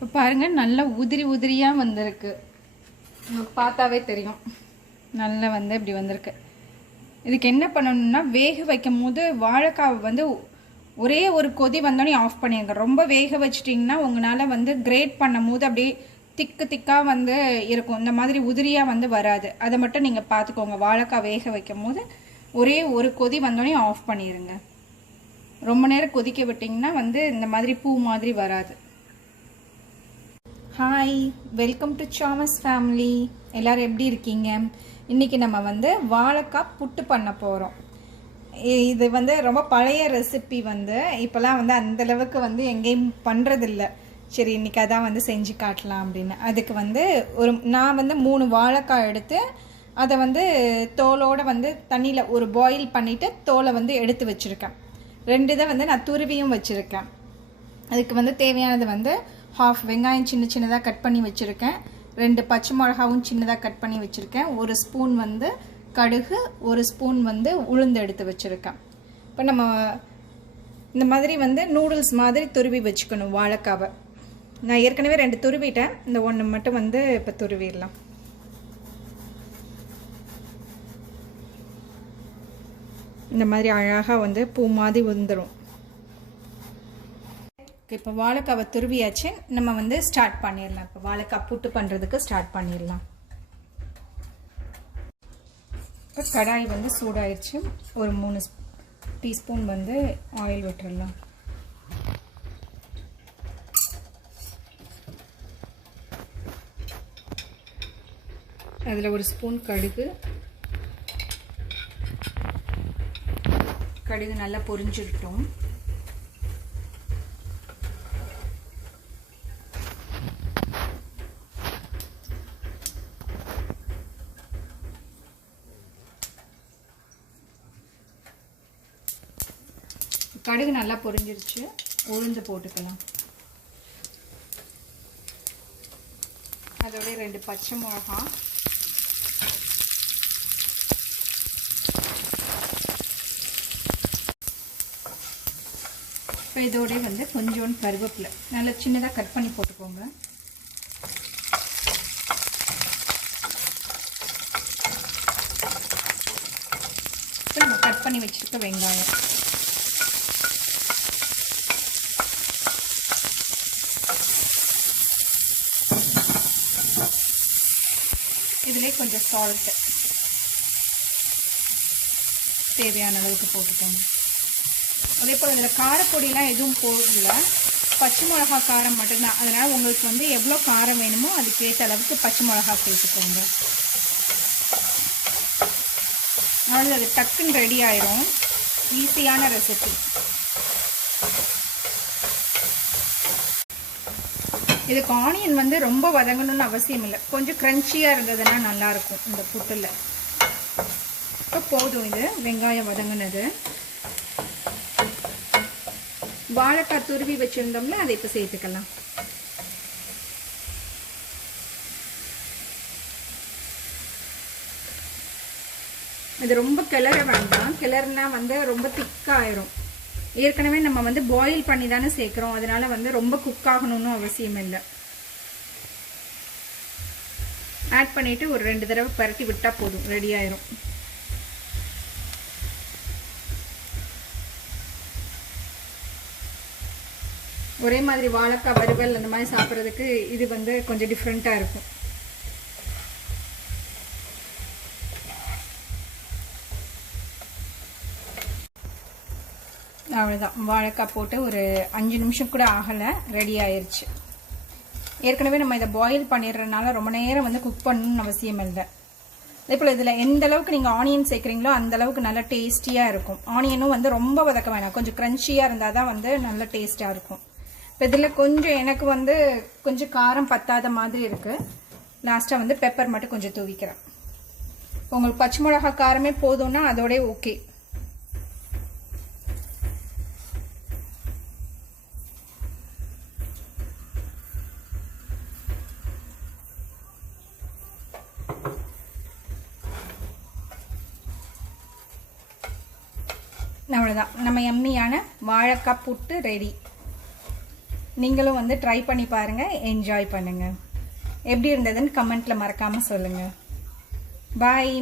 இப்போ பாருங்கள், நல்லா உதிரி உதிரியாக வந்திருக்கு. உங்களுக்கு பார்த்தாவே தெரியும். நல்லா வந்து இப்படி வந்திருக்கு. இதுக்கு என்ன பண்ணணும்னா, வேக வைக்கும் போது வாழைக்காய் வந்து ஒரே ஒரு கொதி வந்தோடனே ஆஃப் பண்ணிடுங்க. ரொம்ப வேக வச்சிட்டிங்கன்னா உங்களால் வந்து கிரேட் பண்ணும் போது அப்படியே திக்காக வந்து இருக்கும். இந்த மாதிரி உதிரியாக வந்து வராது. அதை மட்டும் நீங்கள் பார்த்துக்கோங்க. வாழைக்காய் வேக வைக்கும் போது ஒரே ஒரு கொதி வந்தோடனே ஆஃப் பண்ணிடுங்க. ரொம்ப நேரம் கொதிக்க விட்டிங்கன்னா வந்து இந்த மாதிரி பூ மாதிரி வராது. Hi, welcome to Sam's family. எல்லோரும் எப்படி இருக்கீங்க? இன்றைக்கி நம்ம வந்து வாழைக்காய் புட்டு பண்ண போகிறோம். இது வந்து ரொம்ப பழைய ரெசிபி. வந்து இப்போலாம் வந்து அந்தளவுக்கு வந்து எங்கேயும் பண்ணுறதில்ல. சரி, இன்றைக்கி அதான் வந்து செஞ்சு காட்டலாம் அப்படின்னு. அதுக்கு வந்து நான் வந்து 3 வாழைக்காய் எடுத்து அதை வந்து தோலோடு வந்து தண்ணியில் ஒரு பாயில் பண்ணிவிட்டு தோலை வந்து எடுத்து வச்சுருக்கேன். 2 இதை வந்து நான் துருவியும் வச்சுருக்கேன். அதுக்கு வந்து தேவையானது வந்து 1/2 வெங்காயம் சின்னதாக கட் பண்ணி வச்சுருக்கேன். 2 பச்சை மிளகாவும் சின்னதாக கட் பண்ணி வச்சுருக்கேன். 1 ஸ்பூன் வந்து கடுகு, 1 ஸ்பூன் வந்து உளுந்து எடுத்து வச்சுருக்கேன். இப்போ நம்ம இந்த மாதிரி வந்து நூடுல்ஸ் மாதிரி துருவி வச்சுக்கணும் வாழைக்காவை. நான் ஏற்கனவே 2 துருவிட்டேன். இந்த 1 மட்டும் வந்து இப்போ துருவிடலாம். இந்த மாதிரி அழகாக வந்து பூ மாதிரி வந்துடும். இப்போ வாழைக்காவை துருவியாச்சு. நம்ம வந்து ஸ்டார்ட் பண்ணிடலாம். இப்போ வாழைக்காய் புட்டு பண்ணுறதுக்கு ஸ்டார்ட் பண்ணிடலாம். இப்போ கடாய் வந்து சூடாயிடுச்சு. ஒரு 3 டீஸ்பூன் வந்து ஆயில் விட்டுடலாம். அதில் 1 ஸ்பூன் கடுகு நல்லா பொரிஞ்சிருக்கட்டும். கடுகு நல்லா பொரிஞ்சிருச்சு. உளுந்து போட்டுக்கலாம். அதோட 2 பச்சை மிளகாய், இப்போ இதோட வந்து கொஞ்சோண்டு கருவேப்பிலை நல்லா சின்னதாக கட் பண்ணி போட்டுக்கோங்க. இப்போ நம்ம கட் பண்ணி வச்சுருக்க வெங்காயம், இதிலே கொஞ்சம் சால்ட்டு தேவையான அளவுக்கு போட்டுக்கோங்க. அதே போல் இதில் காரப்பொடியெலாம் எதுவும் போடல. பச்சை மிளகா காரம் மட்டும்தான். அதனால் உங்களுக்கு வந்து எவ்வளோ காரம் வேணுமோ அதுக்கேற்ற அளவுக்கு பச்சை மிளகா சேர்த்துக்கோங்க. அதனால் அது டக்குன்னு ரெடி ஆயிரும். ஈஸியான ரெசிபி. இதுக்கு ஆனியன் வந்து ரொம்ப வதங்கணும்னு அவசியம் இல்லை. கொஞ்சம் க்ரன்ச்சியாக இருந்ததுன்னா நல்லாயிருக்கும் இந்த புட்டில். இப்போ போதும் இது வெங்காயம் வதங்கினது. வாழைக்காய் துருவி வச்சுருந்தோம்ல, அதை இப்போ சேர்த்துக்கலாம். இது ரொம்ப கிளற வேண்டாம். கிளறுனா வந்து ரொம்ப திக்காயிரும். ஏற்கனவே நம்ம வந்து பாயில் பண்ணி தானே சேர்க்குறோம். அதனால வந்து ரொம்ப குக் ஆகணும்னு அவசியம் இல்லை. ஆட் பண்ணிவிட்டு ஒரு 2 தடவை பரட்டி விட்டால் போதும், ரெடி ஆயிரும். ஒரே மாதிரி வாழைக்காய் வறுவல் அந்த மாதிரி சாப்பிட்றதுக்கு இது வந்து கொஞ்சம் டிஃப்ரெண்ட்டாக இருக்கும். அவ்வளோதான். வாழைக்காய் போட்டு ஒரு 5 நிமிஷம் கூட ஆகலை, ரெடி ஆயிடுச்சு. ஏற்கனவே நம்ம இதை பாயில் பண்ணிடுறதுனால ரொம்ப நேரம் வந்து குக் பண்ணணும்னு அவசியம் இல்லை. அதே போல் இதில் எந்த அளவுக்கு நீங்கள் ஆனியன் சேர்க்குறீங்களோ அந்த அளவுக்கு நல்லா டேஸ்டியாக இருக்கும். ஆனியனும் வந்து ரொம்ப வதக்க வேணாம். கொஞ்சம் க்ரன்ச்சியாக இருந்தால் தான் வந்து நல்ல டேஸ்ட்டாக இருக்கும். இப்போ இதில் கொஞ்சம் எனக்கு வந்து கொஞ்சம் காரம் பத்தாத மாதிரி இருக்குது. லாஸ்ட்டாக வந்து பெப்பர் மட்டும் கொஞ்சம் தூவிக்கிறேன். உங்களுக்கு பச்சை மிளகா காரமே போதும்னா அதோட ஓகே. அவ்வளோதான். நம்ம எம்மியான வாழைக்காய் புட்டு ரெடி. நீங்களும் வந்து ட்ரை பண்ணி பாருங்கள், என்ஜாய் பண்ணுங்கள். எப்படி இருந்ததுன்னு கமெண்ட்டில் மறக்காமல் சொல்லுங்கள். பாய்.